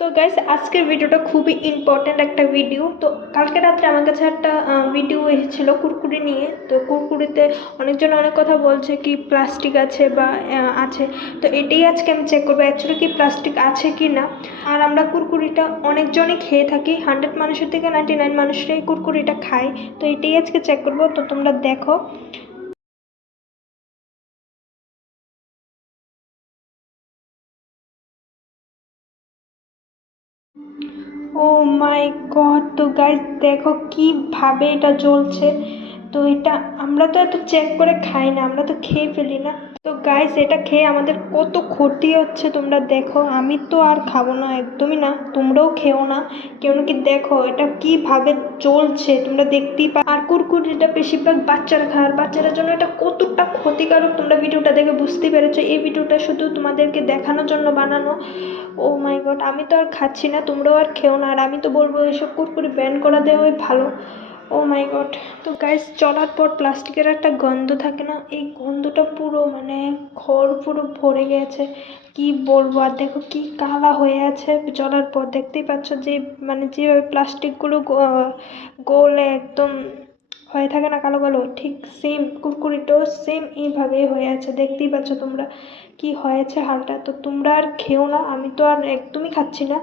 তো গাইস আজকের ভিডিওটা খুবই ইম্পর্ট্যান্ট একটা ভিডিও তো কালকে রাত্রে আমার কাছে একটা ভিডিও এসেছিল কুরকুরি নিয়ে। তো কুরকুরিতে অনেকজন অনেক কথা বলছে কি প্লাস্টিক আছে বা আছে। তো এটাই আজকে আমি চেক করব অ্যাকচুয়ালি কি প্লাস্টিক আছে কি না। আর আমরা কুরকুরিটা অনেকজনই খেয়ে থাকি হান্ড্রেড মানুষের থেকে নাইনটি নাইন মানুষরাই কুরকুরিটা খায়। তো এটাই আজকে চেক করব, তো তোমরা দেখো। ও মাই গড, তো গাইস দেখো কীভাবে এটা জ্বলছে। তো এটা আমরা তো এত চেক করে খাই না, আমরা তো খেয়ে ফেলি না। গাইস এটা খেয়ে আমাদের কত ক্ষতি হচ্ছে তোমরা দেখো। আমি তো আর খাব না, একদমই না। তোমরাও খেও না। কেউ কি দেখো, এটা কীভাবে চলছে? তোমরা দেখতেই পা আর কুরকুরিটা বেশিরভাগ বাচ্চারা খায় বাচ্চাদের জন্য এটা কতটা ক্ষতিকারক তোমরা ভিডিওটা দেখে বুঝতেই পেরেছ। এই ভিডিওটা শুধু তোমাদেরকে দেখানোর জন্য বানানো। ও মাই গড, আমি তো আর খাচ্ছি না, তোমরাও আর খেও না। আর আমি তো বলব, এসব কুরকুরি ব্যান করা দেওয়াই ভালো। ও মাই গড তো গাইস চলার পর প্লাস্টিকের একটা গন্ধ থাকে না? এই গন্ধটা পুরো মানে ঘর পুরো ভরে গেছে। কি বলব? আর দেখো কি কালা হয়ে আছে চলার পর। দেখতেই পাচ্ছ যে মানে যেভাবে প্লাস্টিকগুলো গোলে একদম হয়ে থাকে না কালো কালো, ঠিক সেম কুরকুরিটাও সেম এইভাবেই হয়ে আছে। দেখতেই পাচ্ছ তোমরা কি হয়েছে হালটা। তো তোমরা আর খেও না, আমি তো আর একদমই খাচ্ছি না।